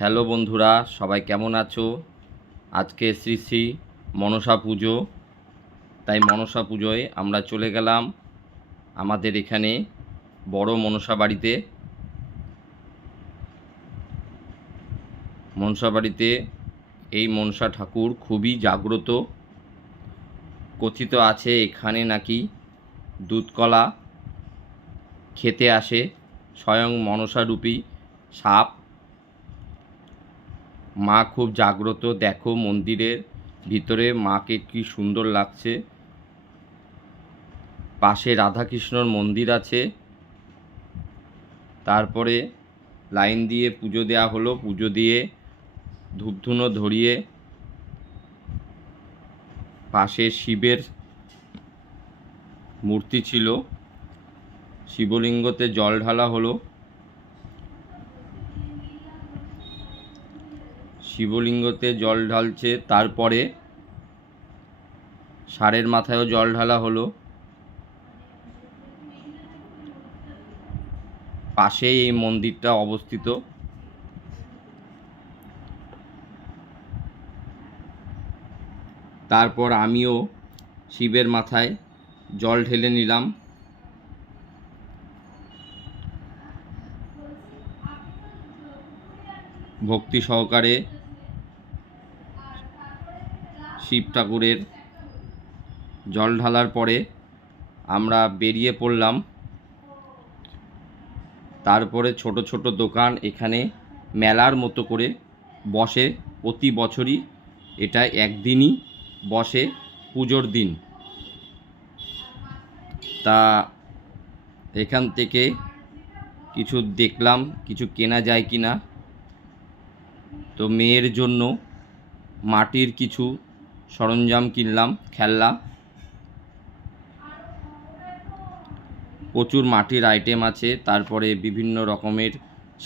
Hello বন্ধুরা, সবাই কেমন আছো? আজকে শ্রী শ্রী মনসা পুজো, তাই মনসা পুজোয় আমরা চলে গেলাম আমাদের এখানে বড় মনসা বাড়িতে। মনসা বাড়িতে এই মনসা ঠাকুর খুবই জাগ্রত। কথিত আছে এখানে নাকি দুধকলা খেতে আসে স্বয়ং মনসারূপী সাপ। মা খুব জাগ্রত। দেখো মন্দিরের ভিতরে মাকে কি সুন্দর লাগছে। পাশে রাধাকৃষ্ণর মন্দির আছে। তারপরে লাইন দিয়ে পুজো দেওয়া হলো। পুজো দিয়ে ধূপধুনো ধরিয়ে পাশে শিবের মূর্তি ছিল, শিবলিঙ্গতে জল ঢালা হলো। শিবলিঙ্গতে জল ঢালছে, তারপরে ষাঁড়ের মাথায়ও জল ঢালা হলো। পাশেই এই মন্দিরটা অবস্থিত। তারপর আমিও শিবের মাথায় জল ঢেলে নিলাম। ভক্তি সহকারে শিব ঠাকুরের জল ঢালার পরে আমরা বেরিয়ে পড়লাম। তারপরে ছোট ছোট দোকান এখানে মেলার মতো করে বসে। প্রতি বছরই এটা একদিনই বসে, পুজোর দিন। তা এখান থেকে কিছু দেখলাম, কিছু কেনা যায় কি না। তো মেয়ের জন্য মাটির কিছু সরঞ্জাম কিনলাম, খেলনা। প্রচুর মাটির আইটেম আছে। তারপরে বিভিন্ন রকমের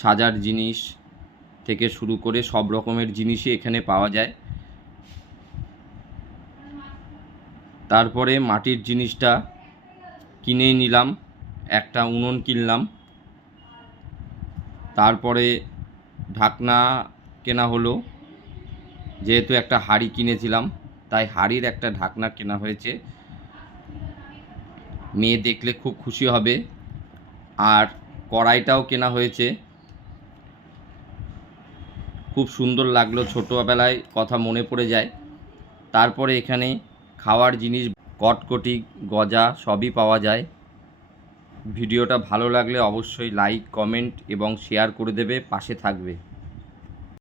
সাজার জিনিস থেকে শুরু করে সব রকমের জিনিসই এখানে পাওয়া যায়। তারপরে মাটির জিনিসটা কিনে নিলাম, একটা উনুন কিনলাম। তারপরে ঢাকনা কেনা হলো, যেহেতু একটা হাঁড়ি কিনেছিলাম তাই হাঁড়ির একটা ঢাকনা কেনা হয়েছে। মেয়ে দেখলে খুব খুশি হবে। আর কড়াইটাও কেনা হয়েছে। খুব সুন্দর লাগলো, ছোটোবেলায় কথা মনে পড়ে যায়। তারপরে এখানে খাওয়ার জিনিস, কটকটি, গজা সবই পাওয়া যায়। ভিডিওটা ভালো লাগলে অবশ্যই লাইক, কমেন্ট এবং শেয়ার করে দেবে, পাশে থাকবে।